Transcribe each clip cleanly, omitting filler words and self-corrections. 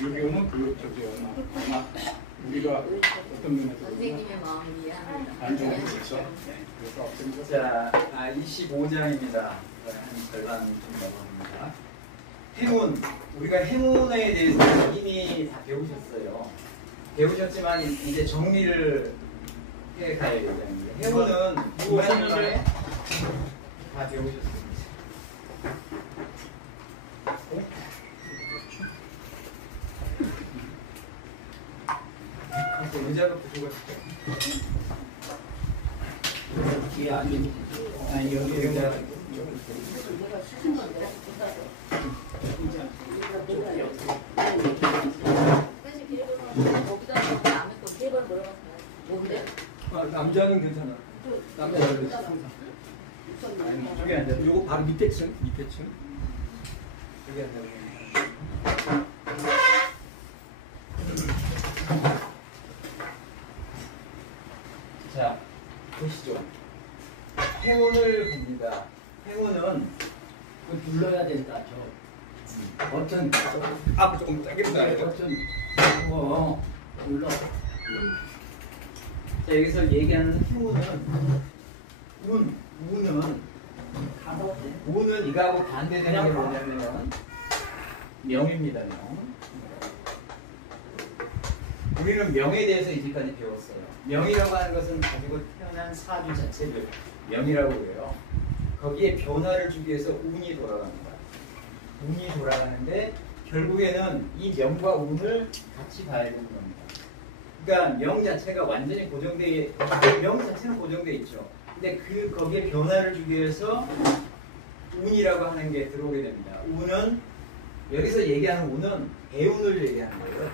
유교는 불법적이었나? 아마 우리가 어떤 면에서 선생님의 마음이 이해합니다. 안정해서 그래서 없으니까. 자, 25장입니다. 한 절반 좀 넘어갑니다. 행운, 우리가 행운에 대해서 이미 다 배우셨어요. 배우셨지만 이제 정리를 해 가야 되잖아요. 행운은 무엇이었는데 다 배우셨습니다. 의자가 부족하시죠? 뒤에 아니 여기 의자 남자는 괜찮아. 남자는 항상. 저기 앉아. 요거 바로 밑에 층. 저기 앉아. 자, 보시죠. 행운을 봅니다. 행운은 눌러야 된다. 버튼. 앞 조금 작게 나야 돼. 버튼. 눌러. 자, 여기서 얘기하는 행운은 운은 이거하고 반대되는 게 뭐냐면 명입니다. 명. 우리는 명에 대해서 이제까지 배웠어요. 명이라고 하는 것은 가지고 태어난 사주 자체를 명이라고 해요. 거기에 변화를 주기 위해서 운이 돌아갑니다. 운이 돌아가는데 결국에는 이 명과 운을 같이 봐야 되는 겁니다. 그러니까 명 자체가 완전히 명 자체는 고정되어 있죠. 근데 거기에 변화를 주기 위해서 운이라고 하는 게 들어오게 됩니다. 운은 여기서 얘기하는 운은 대운을 얘기하는 거예요.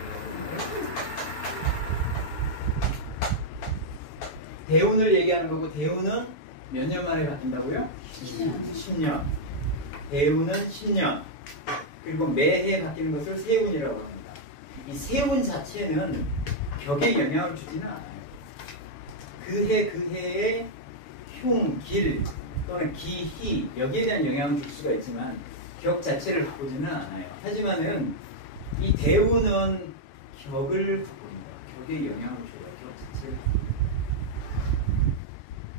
대운을 얘기하는 거고, 대운은 몇 년 만에 바뀐다고요? 10년. 대운은 10년. 그리고 매해 바뀌는 것을 세운이라고 합니다. 이 세운 자체는 격에 영향을 주지는 않아요. 그 해의 흉, 길 또는 기, 희 여기에 대한 영향을 줄 수가 있지만 격 자체를 바꾸지는 않아요. 하지만은 이 대운은 격을 바꿉니다. 격에 영향을 줘요. 격 자체를.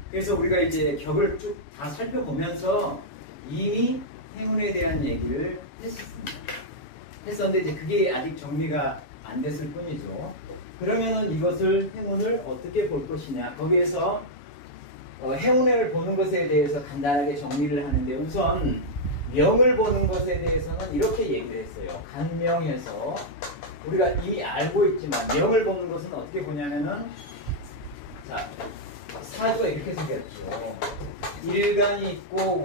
그래서 우리가 이제 격을 쭉 다 살펴보면서 이미 행운에 대한 얘기를 했었는데 이제 그게 아직 정리가 안 됐을 뿐이죠. 그러면은 이것을 행운을 어떻게 볼 것이냐, 거기에서 행운을 보는 것에 대해서 간단하게 정리를 하는데, 우선 명을 보는 것에 대해서는 이렇게 얘기를 했어요. 간명에서 우리가 이미 알고 있지만 명을 보는 것은 어떻게 보냐면은, 자, 사주가 이렇게 생겼죠. 일간이 있고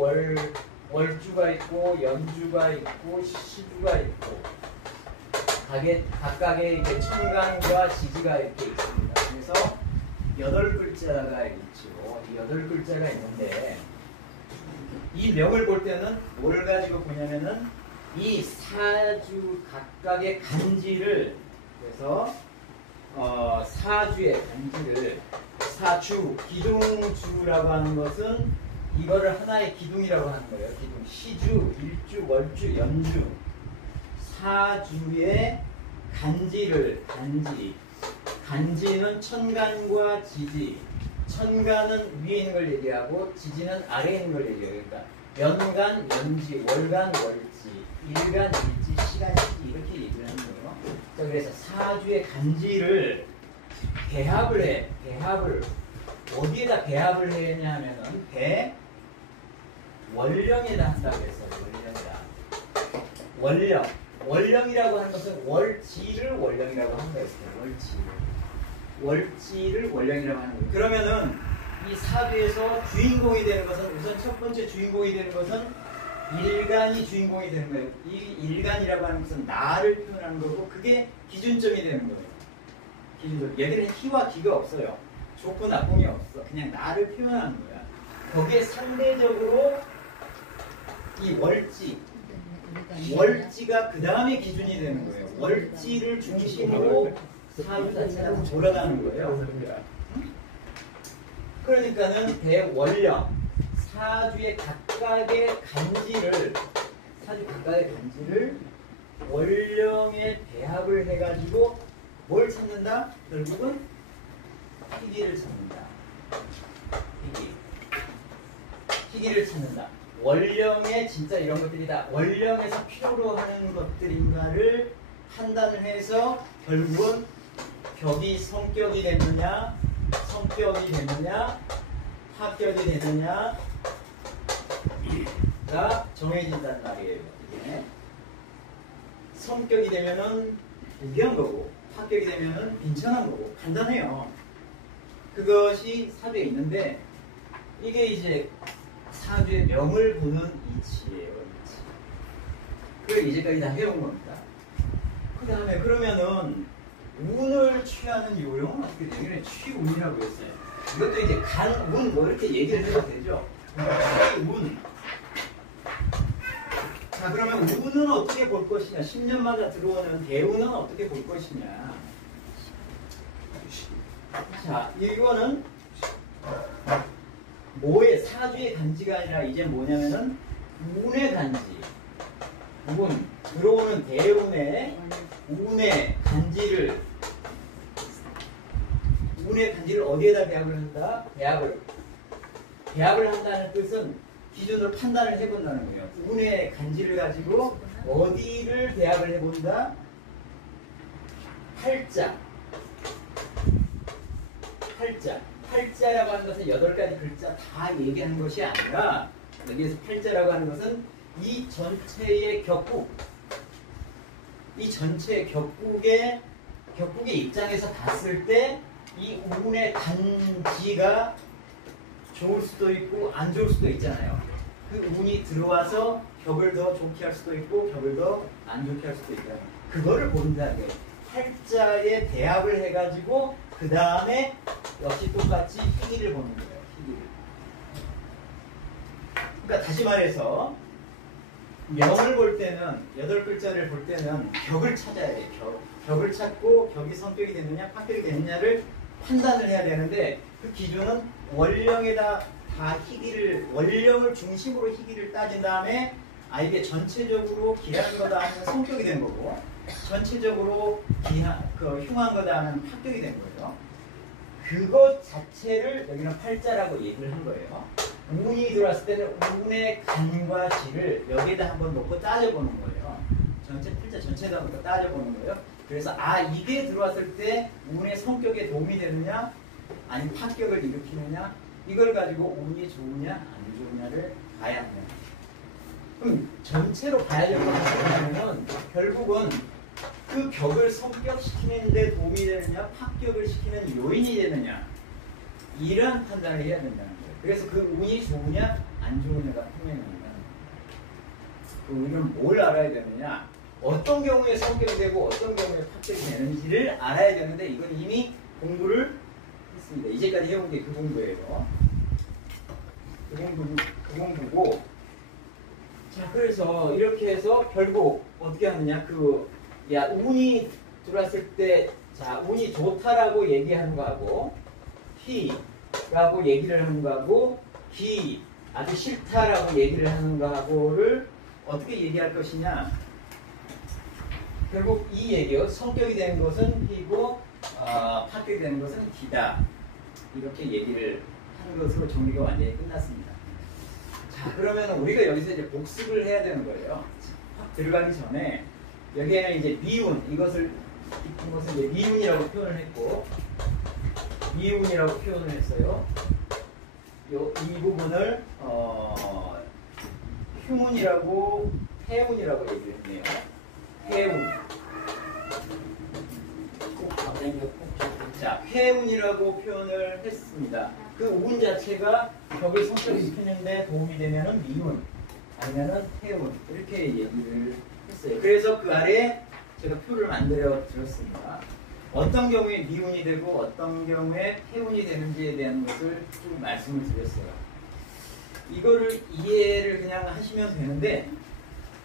월주가 있고 연주가 있고 시주가 있고 각각의 이제 천간과 지지가 이렇게 있습니다. 그래서 8글자가 있죠. 이 8글자가 있는데 이 명을 볼 때는 뭘 가지고 보냐면은 이 사주 각각의 간지를, 그래서 사주의 간지를, 사주, 기둥주라고 하는 것은 이거를 하나의 기둥이라고 하는 거예요. 기둥. 시주, 일주, 월주, 연주. 사주의 간지를, 간지는 천간과 지지. 천간은 위에 있는 걸 얘기하고 지지는 아래에 있는 걸 얘기해요. 그러니까 연간, 연지, 월간, 월지, 일간, 일지, 시간, 시지 이렇게 얘기를 하는 거예요. 자, 그래서 사주의 간지를 배합을 해. 배합을 어디에다 배합을 해야 하면은 월령에다 한다고 해서 월령이다. 월령이라고 하는 것은 월지를 월령이라고 하는 거였어요. 월지를 월령이라고 하는 거예요. 그러면은 이 사주에서 주인공이 되는 것은, 우선 첫 번째 주인공이 되는 것은 일간이 주인공이 되는 거예요. 이 일간이라고 하는 것은 나를 표현하는 거고, 그게 기준점이 되는 거예요. 기준점. 얘들은 희와 기가 없어요. 좋고 나쁨이 없어. 그냥 나를 표현하는 거야. 거기에 상대적으로 이 월지가 그 다음에 기준이 되는 거예요. 월지를 중심으로 사주 자체가 돌아가는 거예요. 그러니까는 대월령, 사주의 각각의 간지를 원령의 배합을 해가지고 뭘 찾는다? 결국은 희귀를 찾는다. 희귀를 찾는다. 원령의 진짜 이런 것들이다. 원령에서 필요로 하는 것들인가를 판단을 해서 결국은 격이 성격이 되느냐, 성격이 되느냐, 합격이 되느냐가 정해진단 말이에요. 이게 성격이 되면은 우기한 거고, 합격이 되면은 빈천한 거고, 간단해요. 그것이 사주에 있는데 이게 이제 사주의 명을 보는 이치예요. 이치. 그걸 이제까지 다 해온 겁니다. 그 다음에 그러면은 운을 취하는 요령은 어떻게 돼요? 이게 취운이라고 했어요. 이것도 이제 간, 운, 뭐 이렇게 얘기를 해도 되죠. 취운. 자, 그러면 운은 어떻게 볼 것이냐? 10년마다 들어오는 대운은 어떻게 볼 것이냐? 자, 이거는 뭐의 사주의 간지가 아니라 이제 뭐냐면은 운의 간지. 운, 들어오는 대운의 운의 간지를 어디에다 배합을 한다? 배합을 한다는 뜻은 기준으로 판단을 해본다는 거예요. 운의 간지를 가지고 어디를 배합을 해본다? 팔자라고 하는 것은 8가지 글자 다 얘기하는 것이 아니라 여기에서 팔자라고 하는 것은 이 전체의 격국, 이 전체의 격국의 입장에서 봤을 때 이 운의 간지가 좋을 수도 있고 안 좋을 수도 있잖아요. 그 운이 들어와서 격을 더 좋게 할 수도 있고 격을 더 안 좋게 할 수도 있잖아요. 그거를 본다는 거예요. 팔자에 배합을 해가지고 그 다음에 역시 똑같이 희기를 보는 거예요. 희기를. 그러니까 다시 말해서 명을 볼 때는 8글자를 볼 때는 격을 찾아야 돼요. 격을 찾고 격이 성격이 되느냐 합격이 되느냐를 판단을 해야 되는데 그 기준은 원령에다 다 희기를 원령을 중심으로 희기를 따진 다음에 이게 전체적으로 기한 거다 하면 성격이 된 거고 전체적으로 흉한 거다 하면 합격이 된 거예요. 그것 자체를 여기는 팔자라고 얘기를 한 거예요. 운이 들어왔을 때는 운의 간과 지를 여기에다 한번 놓고 따져보는 거예요. 전체 팔자 전체에다 놓고 따져보는 거예요. 그래서 이게 들어왔을 때 운의 성격에 도움이 되느냐 아니면 합격을 일으키느냐 이걸 가지고 운이 좋으냐 안 좋으냐를 봐야 합니다. 그럼 전체로 봐야 될 것은 뭐냐면 결국은 그 격을 성격시키는 데 도움이 되느냐 합격을 시키는 요인이 되느냐 이러한 판단을 해야 된다는 거예요. 그래서 그 운이 좋으냐 안 좋으냐가 분명합니다. 그 운은 뭘 알아야 되느냐 어떤 경우에 성격이 되고 어떤 경우에 합격이 되는지를 알아야 되는데 이건 이미 공부를 했습니다. 이제까지 해온 게 그 공부예요. 그 공부고 자 그래서 이렇게 해서 결국 어떻게 하느냐 운이 들어왔을 때 자 운이 좋다라고 얘기하는 거하고 희라고 얘기를 하는 거하고 기 아주 싫다라고 얘기를 하는 거하고를 어떻게 얘기할 것이냐 결국 이 얘기요. 성격이 되는 것은 희고 합격이 되는 것은 기다. 이렇게 얘기를 하는 것으로 정리가 완전히 끝났습니다. 자 그러면 우리가 여기서 이제 복습을 해야 되는 거예요. 확 들어가기 전에 여기에는 이제 미운 이것을 이제 미운이라고 표현을 했고 미운이라고 표현을 했어요. 이 부분을 흉운이라고 해운이라고 얘기를 했네요. 해운. 자, 해운이라고 표현을 했습니다. 그 운 자체가 격의 성격을 입히는데 도움이 되면은 미운, 아니면은 해운 이렇게 얘기를 했어요. 그래서 그 아래에 제가 표를 만들어 드렸습니다. 어떤 경우에 미운이 되고 어떤 경우에 해운이 되는지에 대한 것을 쭉 말씀을 드렸어요. 이거를 이해를 그냥 하시면 되는데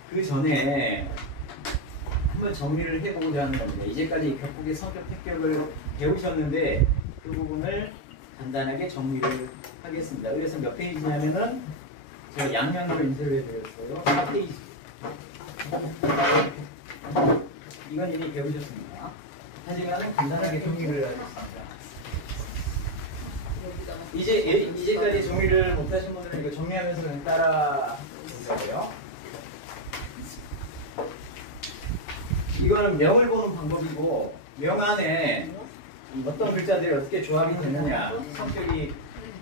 그 전에 한번 정리를 해보고자 하는 겁니다. 이제까지 격국의 성격 획격을 배우셨는데 그 부분을 간단하게 정리를 하겠습니다. 그래서 몇 페이지냐면은 제가 양면으로 인쇄를 해드렸어요. 4페이지. 이건 이미 배우셨습니다. 하지만 간단하게 정리를 하겠습니다. 이제까지 정리를 못하신 분들은 이거 정리하면서 그냥 따라 보세요. 이거는 명을 보는 방법이고, 명 안에 어떤 글자들이 어떻게 조합이 되느냐, 성격이,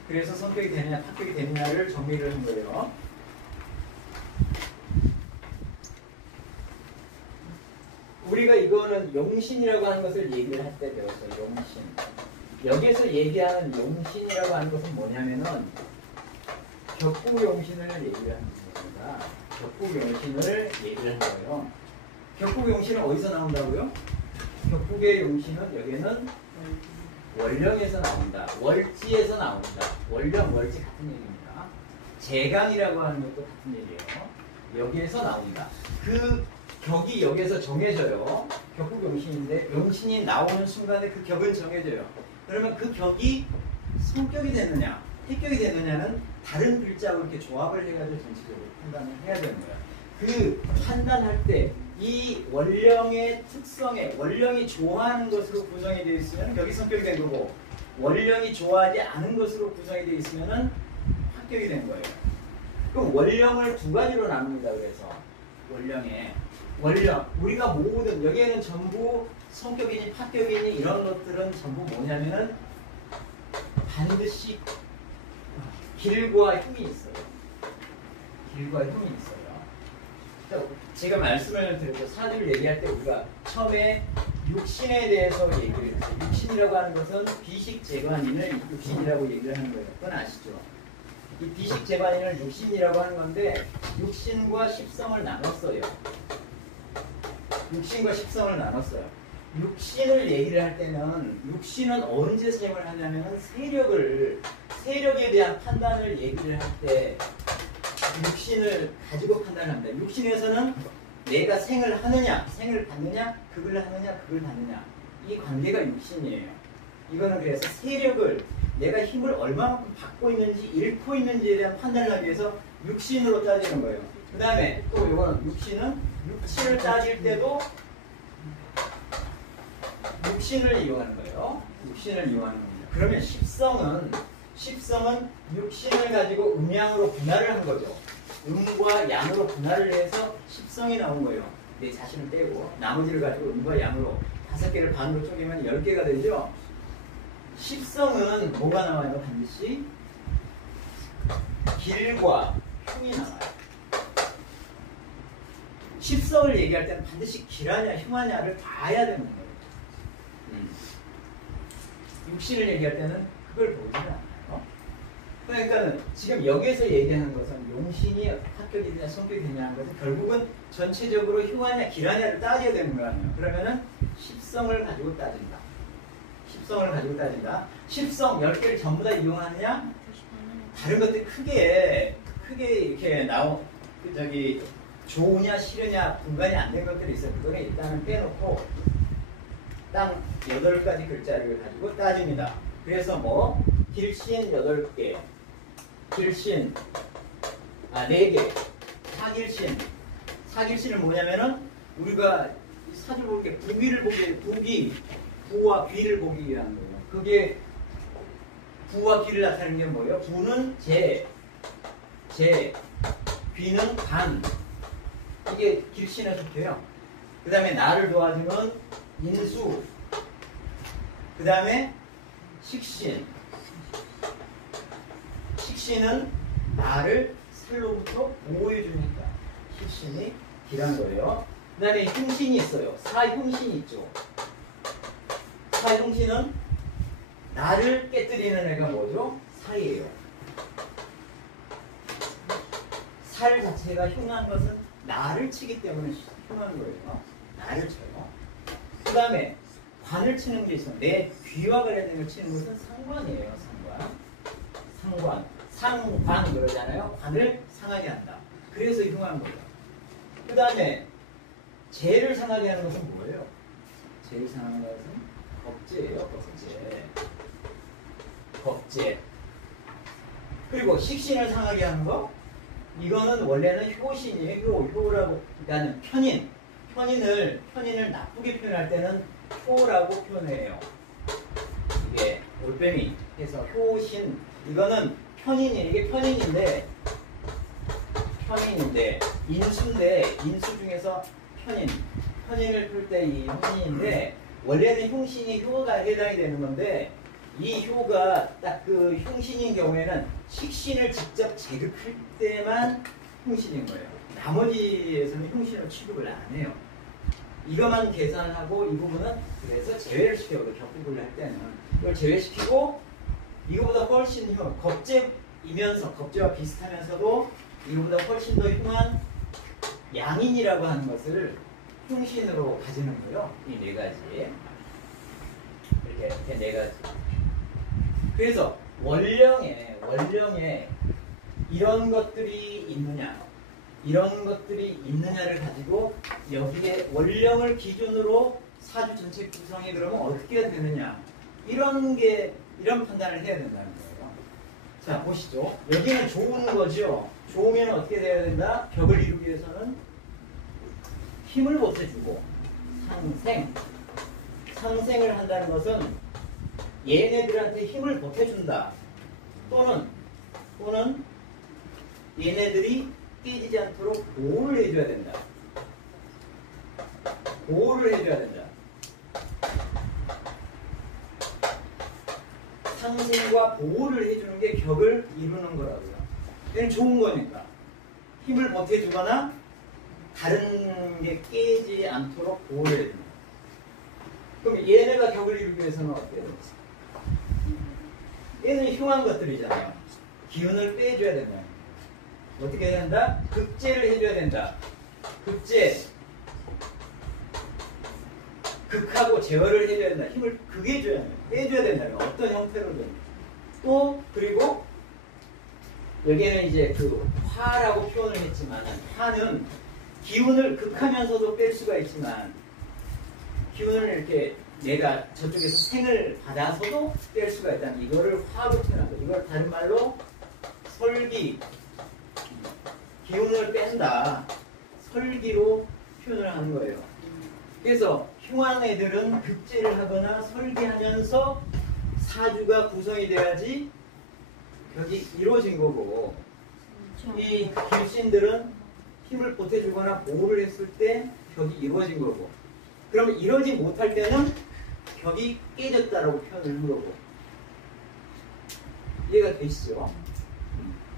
그래서 성격이 되느냐, 파격이 되느냐를 정리를 한 거예요. 우리가 이거는 용신이라고 하는 것을 얘기를 할 때 배웠어요. 용신. 여기에서 얘기하는 용신이라고 하는 것은 뭐냐면은 격국용신을 얘기를 하는 겁니다. 격국용신을 얘기를 한 거예요. 격국용신은 어디서 나온다고요? 격국의 용신은 여기는 월령에서 나온다. 월지에서 나온다. 월령, 월지 같은 얘기입니다. 재강이라고 하는 것도 같은 얘기예요. 여기에서 나온다. 그 격이 여기에서 정해져요. 격국 용신인데 용신이 나오는 순간에 그 격은 정해져요. 그러면 그 격이 성격이 되느냐, 패격이 되느냐는 다른 글자하고 이렇게 조합을 해가지고 전체적으로 판단을 해야 되는 거예요. 그 판단할 때 이 원령의 특성에 원령이 좋아하는 것으로 구성이 되어 있으면 격이 성격이 된 거고, 원령이 좋아하지 않은 것으로 구성이 되어 있으면 합격이 된 거예요. 그럼 원령을 두 가지로 나눕니다. 그래서 원령 우리가 모든 여기에는 전부 성격이니 파격이니 이런 것들은 전부 뭐냐면은 반드시 길과 힘이 있어요. 길과 힘이 있어요. 제가 말씀을 드렸죠. 사주를 얘기할 때 우리가 처음에 육신에 대해서 얘기를 했어요. 육신이라고 하는 것은 비식재관인을 육신이라고 얘기를 하는 거예요. 그건 아시죠? 이 비식재관인을 육신이라고 하는 건데 육신과 십성을 나눴어요. 육신과 십성을 나눴어요. 육신을 얘기를 할 때는 육신은 언제 사용을 하냐면 세력에 대한 판단을 얘기를 할 때 육신을 가지고 판단합니다. 육신에서는 내가 생을 하느냐, 생을 받느냐, 극을 하느냐, 극을 받느냐, 이 관계가 육신이에요. 이거는 그래서 세력을 내가 힘을 얼마만큼 받고 있는지 잃고 있는지에 대한 판단을 하기 위해서 육신으로 따지는 거예요. 그 다음에 또 이거는 육신은 육신을 따질 때도 육신을 이용하는 거예요. 육신을 이용하는 겁니다. 그러면 십성은 육신을 가지고 음양으로 분할을 한 거죠. 음과 양으로 분할을 해서 십성이 나온 거예요. 내 자신을 빼고 나머지를 가지고 음과 양으로 5개를 반으로 쪼개면 10개가 되죠. 십성은 뭐가 나와요? 반드시 길과 흉이 나와요. 십성을 얘기할 때는 반드시 길하냐 흉하냐를 봐야 되는 거예요. 육신을 얘기할 때는 그걸 보지 않아요. 그러니까 지금 여기에서 얘기하는 것은 용신이 합격이 되냐 성격이 되냐 하는 것은 결국은 전체적으로 흉하냐 길하냐를 따져야 되는 거 아니에요. 그러면은 십성을 가지고 따진다. 십성 10개를 전부 다 이용하느냐? 다른 것들 크게 이렇게 좋으냐 싫으냐 분간이 안 된 것들이 있어요. 그거는 일단은 빼놓고 딱 8가지 글자를 가지고 따집니다. 그래서 뭐 길신 8개, 길신 4개, 사길신은 뭐냐면은 우리가 사주 볼 때 부와 귀를 보기 위한 거예요. 그게 부와 귀를 나타내는 게 뭐예요? 부는 재, 귀는 간. 이게 길신에 속해요. 그 다음에 나를 도와주는 인수, 그 다음에 식신. 식신은 나를 살로부터 보호해주니까 식신이 길한 거예요. 그 다음에 흉신이 있어요. 사흉신이 있죠. 사흉신은 나를 깨뜨리는 애가 뭐죠? 살이에요. 살 자체가 흉한 것은 나를 치기 때문에 흉한 거예요. 나를 쳐요. 그 다음에 관을 치는 게 있어요. 내 귀와 관련된 걸 치는 것은 상관이에요. 상관 그러잖아요. 관을 상하게 한다. 그래서 흉한 거예요. 그 다음에 재를 상하게 하는 것은 뭐예요? 재를 상하게 하는 것은 겁재예요. 겁재. 그리고 식신을 상하게 하는 거, 이거는 원래는 효신이에요. 효라고, 그러니까 편인. 편인을 나쁘게 표현할 때는 효라고 표현해요. 이게 올빼미 해서 효신, 이거는 이게 편인인데 인수인데 인수 중에서 편인을 풀 때 이 흉신인데 원래는 흉신이 효가 해당이 되는 건데 이 효가 딱 그 흉신인 경우에는 식신을 직접 제극할 때만 흉신인 거예요. 나머지에서는 흉신을 취급을 안 해요. 이것만 계산하고 이 부분은 그래서 제외를 시켜요. 격국을 할 때는 이걸 제외시키고 이거보다 훨씬 겁제이면서 겁제와 비슷하면서도 이거보다 훨씬 더 흉한 양인이라고 하는 것을 흉신으로 가지는 거예요. 이 네 가지. 이렇게 네 가지. 그래서 원령에 이런 것들이 있느냐를 가지고 여기에 원령을 기준으로 사주 전체 구성이 그러면 어떻게 되느냐 이런 판단을 해야 된다는 거예요. 자 보시죠. 여기는 좋은 거죠. 좋으면 어떻게 돼야 된다? 벽을 이루기 위해서는 힘을 보태주고 상생을 한다는 것은 얘네들한테 힘을 보태준다. 또는 얘네들이 깨지지 않도록 보호를 해줘야 된다. 상생과 보호를 해주는 게 격을 이루는 거라고요. 이건 좋은 거니까. 힘을 보태주거나 다른 게 깨지 않도록 보호를 해주는 거예요. 그럼 얘네가 격을 이루기 위해서는 어떻게 해야 되겠어요? 얘는 흉한 것들이잖아요. 기운을 빼줘야 된다. 어떻게 해야 된다? 극제를 해줘야 된다. 극제. 극하고 제어를 해줘야 된다. 힘을 극해줘야 된다. 빼줘야 된다면 어떤 형태로든. 또 그리고 여기에는 이제 그 화라고 표현을 했지만 화는 기운을 극하면서도 뺄 수가 있지만 기운을 이렇게 내가 저쪽에서 생을 받아서도 뺄 수가 있다는 이거를 화로 표현한다. 이걸 다른 말로 설기, 기운을 뺀다. 설기로 표현을 하는 거예요. 그래서 흉한 애들은 극제를 하거나 설기하면서 사주가 구성이 돼야지 격이 이루어진 거고 이 길신들은 힘을 보태주거나 보호를 했을 때 격이 이루어진 거고 그러면 이러지 못할 때는 격이 깨졌다라고 표현을 한 거고 이해가 되시죠?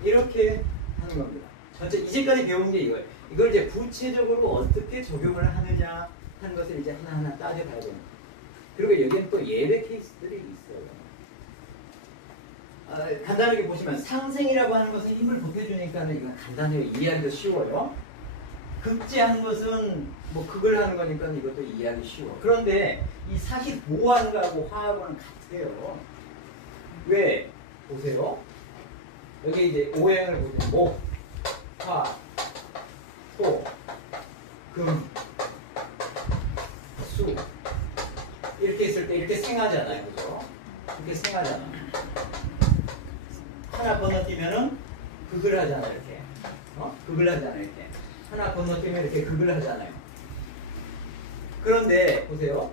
이렇게 하는 겁니다. 전체 이제까지 배운 게 이거예요. 이걸 이제 구체적으로 어떻게 적용을 하느냐 하는 것을 이제 하나하나 따져봐야 됩니다. 그리고 여기는 또 예외 케이스들이 있어요. 간단하게 보시면 상생이라고 하는 것은 힘을 보태주니까 이건 간단해요. 이해하기도 쉬워요. 극제하는 것은 뭐 극을 하는 거니까 이것도 이해하기 쉬워. 그런데 이 사실 보호하는 거하고 화하고는 같아요. 왜? 보세요. 여기 이제 오행을 보시면 목, 화, 토, 금, 수 이렇게 있을 때 이렇게 생하잖아요. 그죠? 이렇게 생하잖아요. 하나 건너뛰면은 극을 하잖아요. 이렇게. 극을 하잖아요. 이렇게. 하나 건너뛰면 이렇게 극을 하잖아요. 그런데 보세요.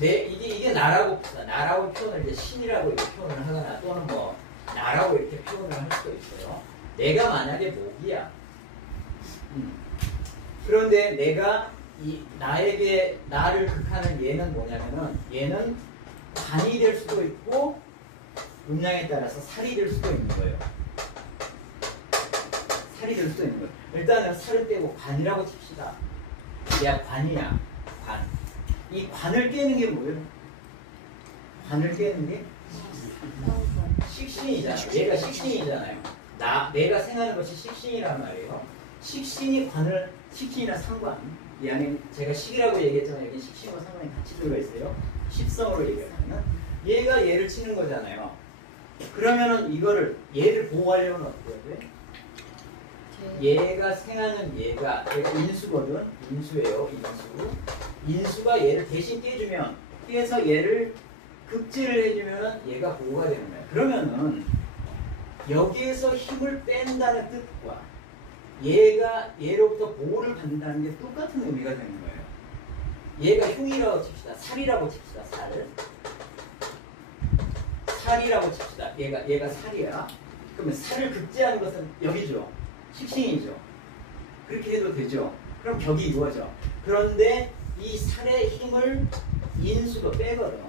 이게 나라고 표현을 이제 신이라고 이렇게 표현을 하거나 또는 뭐 나라고 이렇게 표현을 할 수도 있어요. 내가 만약에 목이야. 그런데 내가 나를 극하는 얘는 뭐냐면은 얘는 관이 될 수도 있고 음양에 따라서 살이 될 수도 있는 거예요. 살이 될 수도 있는 거예요. 일단은 살을 떼고 관이라고 칩시다. 얘가 관이야. 관. 이 관을 깨는 게 뭐예요? 관을 깨는 게 식신이잖아요. 얘가 식신이잖아요. 내가 생하는 것이 식신이란 말이에요. 식신이나 상관. 이 안에 제가 식이라고 얘기했잖아요. 여기 식신과 상관이 같이 들어가 있어요. 십성으로 얘기하면 얘가 얘를 치는 거잖아요. 그러면은 얘를 보호하려면 어떻게 해야 돼? 얘가 생하는 얘가 인수거든. 인수예요. 인수가 얘를 대신 깨서 얘를 극제를 해주면 얘가 보호가 되는 거야. 그러면은 여기에서 힘을 뺀다는 뜻과 얘가 얘로부터 보호를 받는다는 게 똑같은 의미가 되는 거예요. 얘가 흉이라고 칩시다. 살이라고 칩시다. 살이라고 칩시다. 얘가 살이야. 그러면 살을 극제하는 것은 여기죠. 식신이죠. 그렇게 해도 되죠. 그럼 격이 이루어져. 그런데 이 살의 힘을 인수가 빼거든.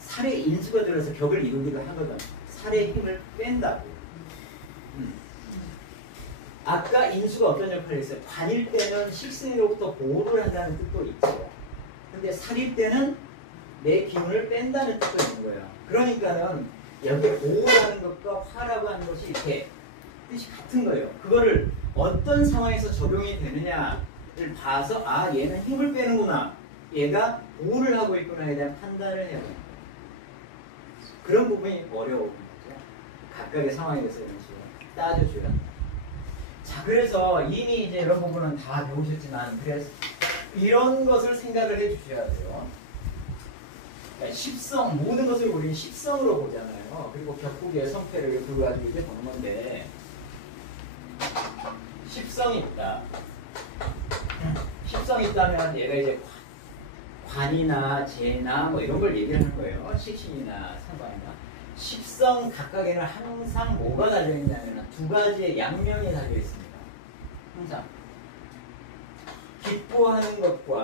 살의 인수가 들어서 격을 이루기도 하거든. 살의 힘을 뺀다고. 아까 인수가 어떤 역할을 했어요? 관일 때는 식신으로부터 보호를 한다는 뜻도 있죠. 근데 살일 때는 내 기운을 뺀다는 뜻도 있는 거예요. 그러니까는 여기에 보호라는 것과 화라고 하는 것이 이렇게 뜻이 같은 거예요. 그거를 어떤 상황에서 적용이 되느냐를 봐서 아 얘는 힘을 빼는구나. 얘가 보호를 하고 있구나에 대한 판단을 해야 됩니다. 그런 부분이 어려운 거죠. 각각의 상황에 대해서 이런 식으로 따져줘야 합니다. 자, 그래서 이미 이제 이런 부분은 다 배우셨지만, 그래서 이런 것을 생각을 해 주셔야 돼요. 그러니까 십성, 모든 것을 우리는 십성으로 보잖아요. 그리고 격국의 성패를 그거 가지고 이제 보는 건데, 십성이 있다. 십성이 있다면 얘가 이제 관이나 재나 뭐 이런 걸 얘기를 하는 거예요. 식신이나 상관이나. 십성 각각에는 항상 뭐가 달려있냐면 두 가지의 양면이 달려있습니다. 항상 기뻐하는 것과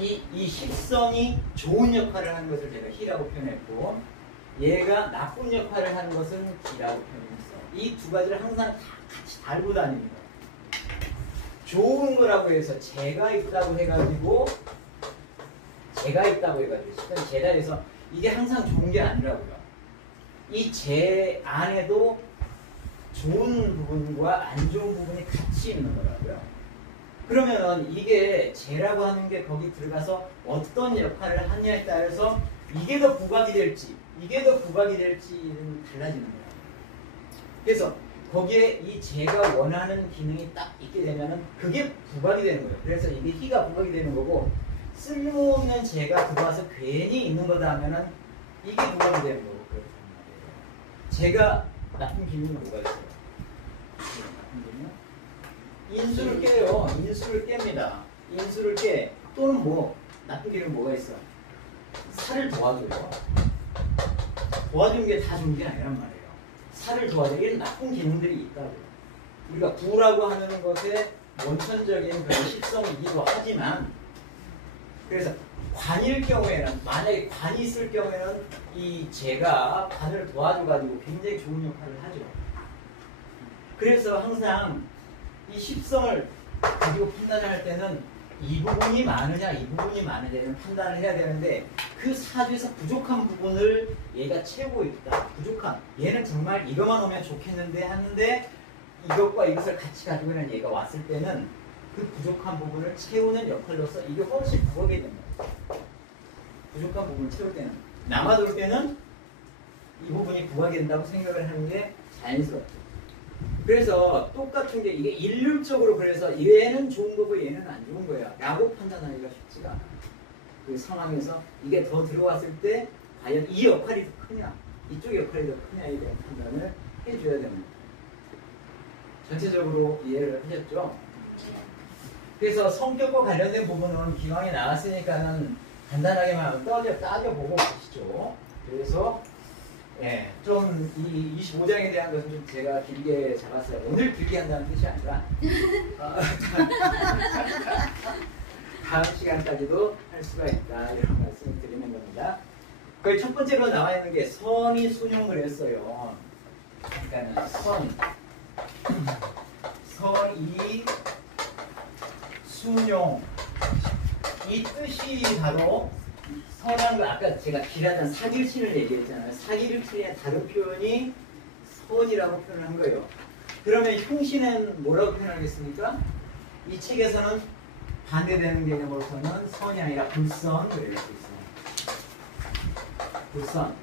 이 십성이 좋은 역할을 하는 것을 제가 희라고 표현했고, 얘가 나쁜 역할을 하는 것은 기라고 표현했어. 이 두 가지를 항상 다 같이 달고 다닙니다. 좋은 거라고 해서 재가 있다고 해가지고 십성이 재다 해서 이게 항상 좋은 게 아니라고요. 이 재 안에도 좋은 부분과 안 좋은 부분이 같이 있는 거라고요. 그러면은 이게 재라고 하는 게 거기 들어가서 어떤 역할을 하냐에 따라서 이게 더 부각이 될지 이게 더 부각이 될지는 달라지는 거예요. 그래서 거기에 이 재가 원하는 기능이 딱 있게 되면은 그게 부각이 되는 거예요. 그래서 이게 희가 부각이 되는 거고, 쓸모없는 재가 들어와서 괜히 있는 거다 하면은 이게 부각이 되는 거고, 그렇단 말이에요. 재가 나쁜 기능이 뭐가 있어요? 인수를 깨요. 인수를 깹니다. 인수를 깨. 또는 뭐 나쁜 기능 뭐가 있어? 살을 도와줘요. 도와주는 게 다 좋은 게 아니란 말이에요. 살을 도와주는 나쁜 기능들이 있다고요. 우리가 부라고 하는 것의 원천적인 그런 식성이기도 하지만, 그래서 관일 경우에는, 만약에 관이 있을 경우에는 이 재가 관을 도와줘가지고 굉장히 좋은 역할을 하죠. 그래서 항상 이 십성을 가지고 판단을 할 때는 이 부분이 많으냐 이 부분이 많으냐는 판단을 해야 되는데, 그 사주에서 부족한 부분을 얘가 채우고 있다. 부족한, 얘는 정말 이것만 오면 좋겠는데 하는데 이것과 이것을 같이 가지고 있는 얘가 왔을 때는 그 부족한 부분을 채우는 역할로서 이게 훨씬 부각이 됩니다. 부족한 부분을 채울 때는, 남아돌 때는 이 부분이 부각이 된다고 생각을 하는 게 자연스럽죠. 그래서 똑같은 게 이게 일률적으로, 그래서 얘는 좋은 거고 얘는 안 좋은 거야 라고 판단하기가 쉽지가 않아. 그 상황에서 이게 더 들어왔을 때 과연 이 역할이 더 크냐 이쪽 역할이 더 크냐에 대한 판단을 해줘야 됩니다. 전체적으로 이해를 하셨죠? 그래서 성격과 관련된 부분은 기왕에 나왔으니까는 간단하게만 따져보고 가시죠. 그래서 예, 좀 이 25장에 대한 것은 좀 제가 길게 잡았어요. 오늘 길게 한다는 뜻이 아니라 다음 시간까지도 할 수가 있다, 이런 말씀을 드리는 겁니다. 거의 첫 번째로 나와 있는 게 선이 순용을 했어요. 그러니까 선이 순용, 이 뜻이 바로 선한 거, 아까 제가 길하던 사길신을 얘기했잖아요. 사길신의 다른 표현이 선이라고 표현한 거예요. 그러면 흉신은 뭐라고 표현하겠습니까? 이 책에서는 반대되는 개념으로서는 선이 아니라 불선을 얘기할 수 있어요. 불선.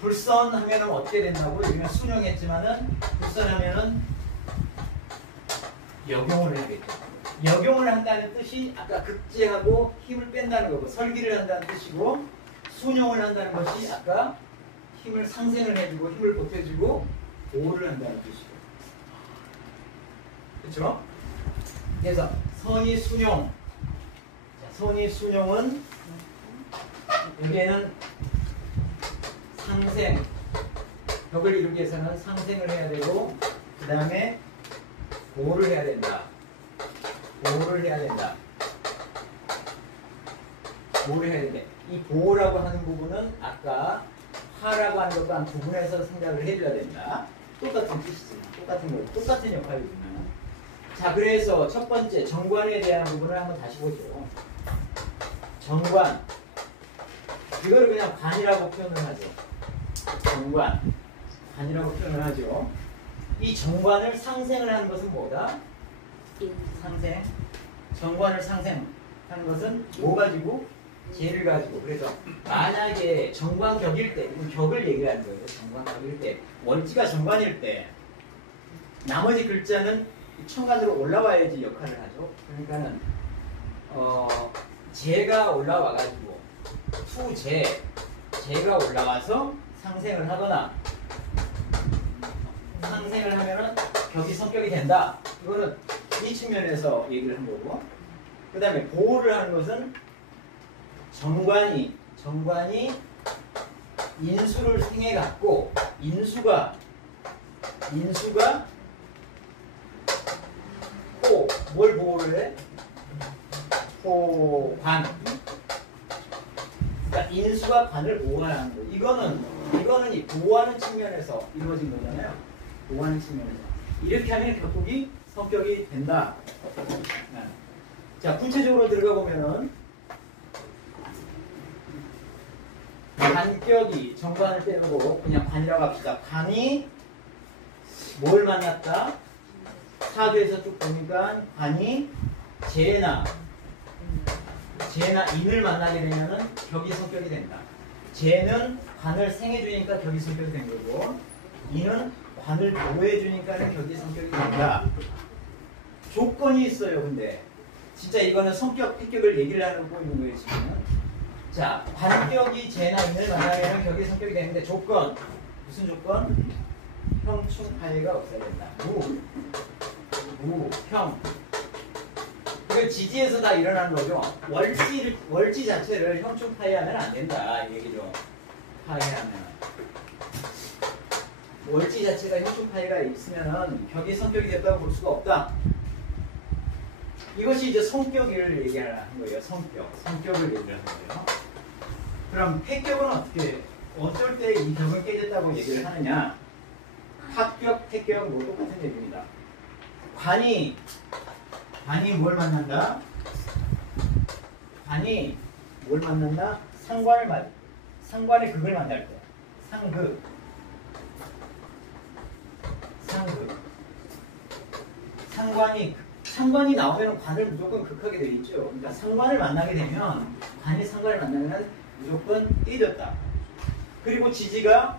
불선하면은 어떻게 된다고? 우리는 순용했지만은 불선하면은 역용을 해야겠죠. 역용을 한다는 뜻이 아까 극제하고 힘을 뺀다는 거고, 설기를 한다는 뜻이고, 순용을 한다는 것이 아까 힘을 상생을 해주고 힘을 보태주고 보호를 한다는 뜻이고. 그렇죠? 그래서 선의순용. 자, 선의순용은 여기에는 상생, 벽을 이루기 위해서는 상생을 해야 되고 그 다음에 보호를 해야 된다. 보호를 해야 된다. 보호를 해야 된다. 이 보호라고 하는 부분은 아까 하라고 하는 것과 구분해서 생각을 해줘야 된다. 똑같은 뜻이지만, 똑같은 역할이지만. 자, 그래서 첫 번째 정관에 대한 부분을 한번 다시 보죠. 정관. 이거를 그냥 관이라고 표현을 하죠. 정관. 관이라고 표현을 하죠. 이 정관을 상생을 하는 것은 뭐다? 상생. 정관을 상생하는 것은 뭐 가지고? 재를 가지고. 그래서 만약에 정관격일 때, 이건 격을 얘기하는 거예요. 정관격일 때, 월지가 정관일 때 나머지 글자는 천간으로 올라와야지 역할을 하죠. 그러니까는 재가 올라와가지고 재가 올라와서 상생을 하거나 상생을 하면은 격이 성격이 된다. 이거는 이 측면에서 얘기를 한 거고. 그 다음에 보호를 하는 것은 정관이 인수를 생해 갖고 인수가 뭘 보호를 해? 관. 그러니까 인수가 관을 보호하는 거. 이거는 이 보호하는 측면에서 이루어진 거잖아요. 보호하는 측면에서. 이렇게 하면 격국이 성격이 된다. 자, 구체적으로 들어가 보면은 관격이 정관을 빼는 거고 그냥 관이라고 합시다. 관이 뭘 만났다? 사주에서 쭉 보니까 관이 재나 인을 만나게 되면은 격이 성격이 된다. 재는 관을 생해주니까 격이 성격이 된 거고 인은 관을 보호해주니까 격이 성격이 된다. 조건이 있어요. 근데 진짜 이거는 성격, 패격을 얘기를 하고 있는 거예요. 지금. 자, 관격이 재나 인을 만나면 격이 성격이 되는데 조건, 무슨 조건? 형충파해가 없어야 된다. 형. 그게 지지에서 다 일어나는 거죠. 월지 자체를 형충파해하면 안 된다. 이 얘기죠. 파해하면. 월지 자체가 형충파해가 있으면은 격이 성격이 됐다고 볼 수가 없다. 이것이 이제 성격을 얘기하는 거예요. 성격을 얘기하는 거예요. 그럼 패격은 어쩔 때 이 격은 깨졌다고 얘기를 하느냐? 합격, 패격 뭐 똑같은 얘기입니다. 관이 뭘 만난다? 관이 뭘 만난다? 상관의 극을 만날 때. 상관이 나오면 관을 무조건 극하게 되어 있죠. 그러니까 상관을 만나게 되면 관이 상관을 만나면 무조건 깨졌다. 그리고 지지가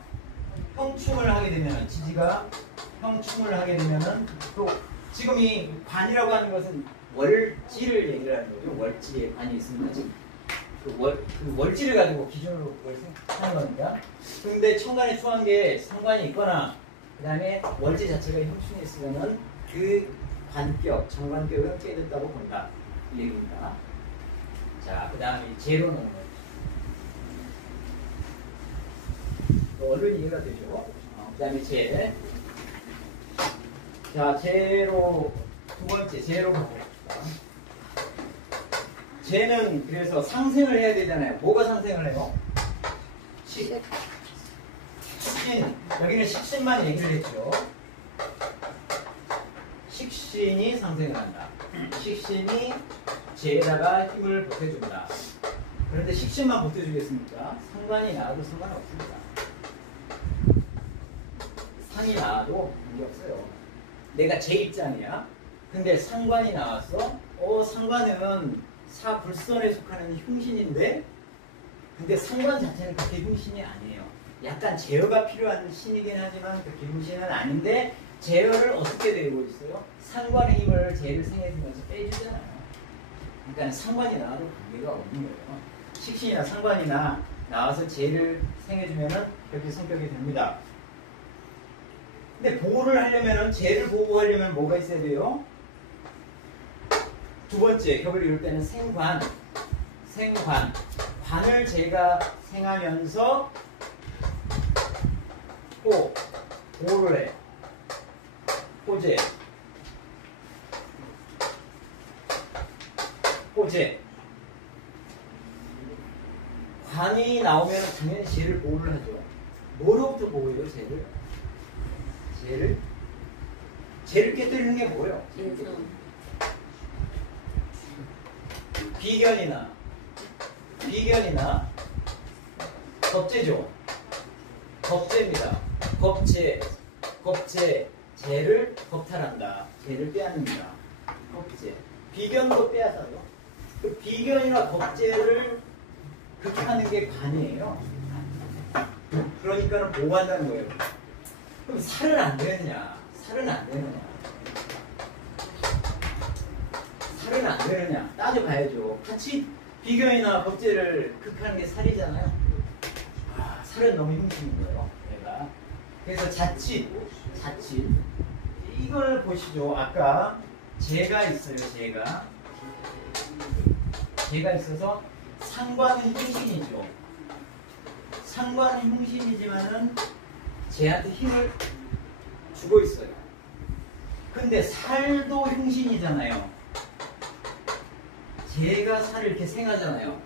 형충을 하게 되면 또 지금 이 관이라고 하는 것은 월지를 얘기를 하는 거죠. 월지에 관이 있으면 그 월지를 가지고 기준으로 그걸 생각하는 겁니다. 그런데 천간에 추한 게 상관이 있거나 그 다음에 월지 자체가 형충이 있으면은 그 관격, 정관격은 깨졌다고 본다. 이 얘기입니다. 자, 그 다음에 재로 넣는 거죠. 얼른 이해가 되죠? 그 다음에 재. 자, 재로, 두 번째, 재로 가봅시다. 재는 그래서 상생을 해야 되잖아요. 뭐가 상생을 해요? 식신. 여기는 식신만 얘기를 했죠. 식신이 상생을 한다. 식신이 재에다가 힘을 보태준다. 그런데 식신만 보태주겠습니까? 상관이 나와도 상관없습니다. 상이 나와도 관계없어요. 내가 제 입장이야. 근데 상관이 나왔어. 상관은 사불선에 속하는 흉신인데 근데 상관 자체는 그렇게 흉신이 아니에요. 약간 제어가 필요한 신이긴 하지만 그렇게 흉신은 아닌데 제어를 어떻게 되고 있어요? 상관의 힘을 재를 생해주면서 빼주잖아요. 그러니까 상관이 나와도 관계가 없는 거예요. 식신이나 상관이나 나와서 재를 생해주면은 그렇게 성격이 됩니다. 근데 보호를 하려면은 재를 보호하려면 뭐가 있어야 돼요? 두 번째 격을 이룰 때는 생관. 관을 제가 생하면서 보를 해. 호재. 관이 나오면 당연히 쟤를 보호를 하죠. 뭐로부터 보호해요, 쟤를? 쟤를 깨뜨리는 게 뭐예요? 비견이나 겁재죠. 겁재입니다. 겁재. 쟤를 겁탈한다. 쟤를 빼앗는다. 겁재. 비견도 빼앗아요. 그 비견이나 겁재를 극하는 게 관이에요. 그러니까는 보호한다는 거예요. 그럼 살은 안 되느냐? 살은 안 되느냐? 따져봐야죠. 같이 비견이나 겁재를 극하는 게 살이잖아요. 살은 너무 힘든 거예요. 내가. 그래서 자칫. 이걸 보시죠. 아까 재가 있어요. 재가 있어서 상관은 흉신이죠. 상관은 흉신이지만은 쟤한테 힘을 주고 있어요. 근데 살도 흉신이잖아요. 쟤가 살을 이렇게 생하잖아요.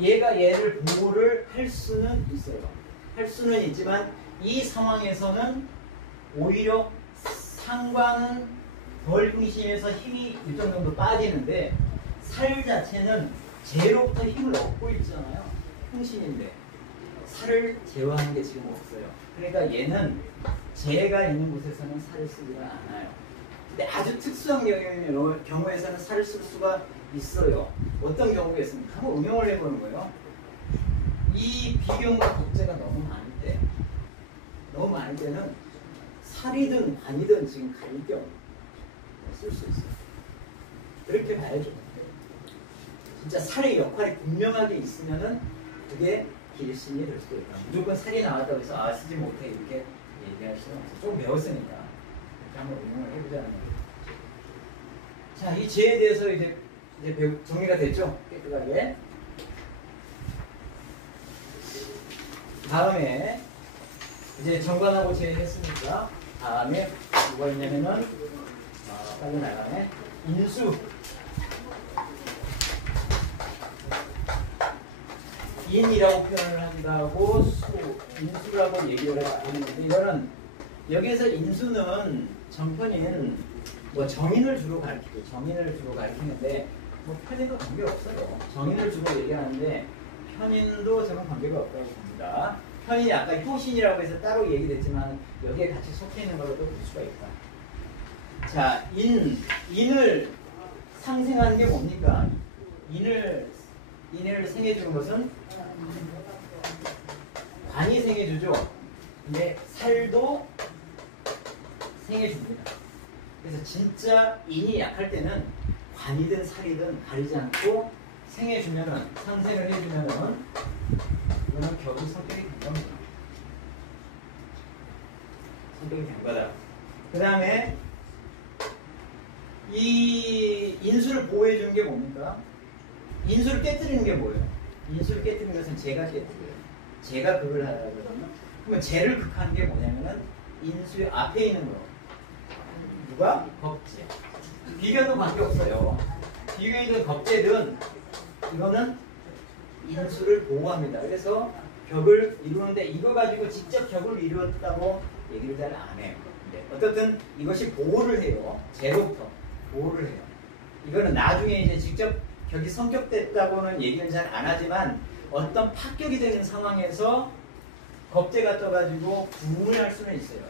얘가 얘를 보호를 할 수는 있어요. 할 수는 있지만 이 상황에서는 오히려 상관은 덜 흉신해서 힘이 일정 정도 빠지는데 살 자체는 쟤로부터 힘을 얻고 있잖아요. 흉신인데 살을 제어하는 게 지금 없어요. 그러니까 얘는 쟤가 있는 곳에서는 살을 쓰지는 않아요. 근데 아주 특수한 경우에서는 살을 쓸 수가 있어요. 어떤 경우가 있습니까? 한번 응용을 해보는 거예요. 이 비견과 겁재가 너무 많을 때는 살이든 관이든 지금 가릴 게 없는 쓸 수 있어요. 그렇게 봐야죠. 진짜 살의 역할이 분명하게 있으면은 그게 길신이 될 수도 있다. 무조건 살이 나왔다고 해서 쓰지 못해 이렇게 얘기할 수는 없어요. 좀 배웠으니까 이렇게 한번 응용을 해보자는 거예요. 자, 이 죄에 대해서 이제 정리가 됐죠? 깨끗하게. 다음에 이제 정관하고 제했으니까 다음에 뭐가 있냐면은 빨리 나가네. 인수. 인이라고 표현을 한다고 인수라고 얘기를 하는데 이거는 여기에서 인수는 정편인 정인을 주로 가리키는데 편인도 관계없어요. 정인을 주로 얘기하는데 편인도 저는 관계가 없다고 봅니다. 편인이 아까 효신이라고 해서 따로 얘기됐지만 여기에 같이 속해 있는 걸로도 볼 수가 있다. 자, 인을 상생하는 게 뭡니까? 인을 생해주는 것은 관이 생해주죠. 근데 살도 생해줍니다. 그래서 진짜 인이 약할 때는 관이든 살이든 가리지 않고 생해주면은, 상생을 해주면은 이거는 격이 성격이 된 겁니다. 성격이 된 거다. 그 다음에 이 인수를 보호해주는 게 뭡니까? 인수를 깨뜨리는 게 뭐예요? 인수를 깨뜨리는 것은 제가 깨뜨려요. 제가 그걸 하거든요. 그러면 쟤를 극하는 게 뭐냐면은 인수의 앞에 있는 거. 누가? 겁재. 비견도 관계없어요. 비견이든 겁재든 이거는 인수를 보호합니다. 그래서 격을 이루는데 이거 가지고 직접 격을 이루었다고 얘기를 잘 안 해요. 어떻든 이것이 보호를 해요. 쟤로부터 보호를 해요. 이거는 나중에 이제 직접 격이 성격됐다고는 얘기는 잘 안 하지만 어떤 파격이 되는 상황에서 겁재가 떠가지고 구분할 수는 있어요.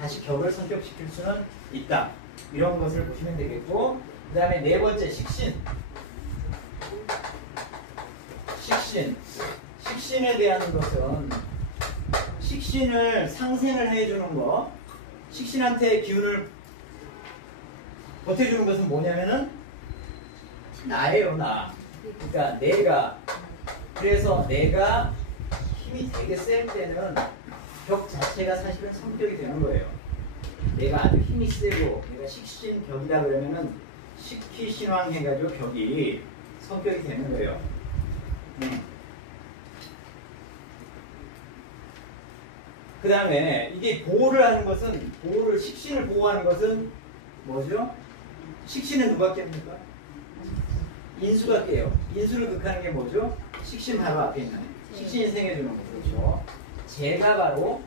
다시 격을 성격시킬 수는 있다. 이런 것을 보시면 되겠고, 그 다음에 네 번째 식신. 식신에 대한 것은 식신을 상생을 해주는 거, 식신한테 기운을 보태주는 것은 뭐냐면은 나예요, 나. 그러니까 내가. 그래서 내가 힘이 되게 셀 때는 격 자체가 사실은 성격이 되는 거예요. 내가 아주 힘이 세고 내가 식신격이다 그러면은 식희 신왕 해가지고 격이 성격이 되는 거예요. 그 다음에 이게 보호를 하는 것은 식신을 보호하는 것은 뭐죠? 식신은 누가 깹니까? 인수가 깨요. 인수를 극하는 게 뭐죠? 식신 바로 앞에 있는 식신이 생겨주는 거죠. 그렇죠? 제가 바로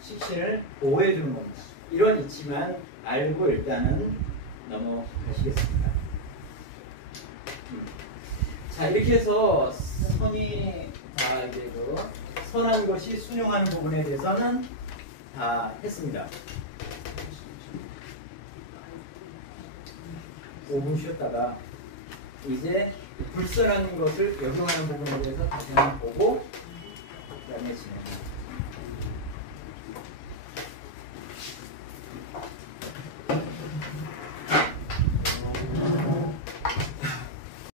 식신을 보호해주는 겁니다. 이런 이치만 알고 일단은 넘어가시겠습니다. 자, 이렇게 해서 선이 다 이제 그 선한 것이 순용하는 부분에 대해서는 다 했습니다. 5분 쉬었다가 이제 불선한 것을 역용하는 부분에 대해서 다시 한번 보고 그다음에 진행합니다.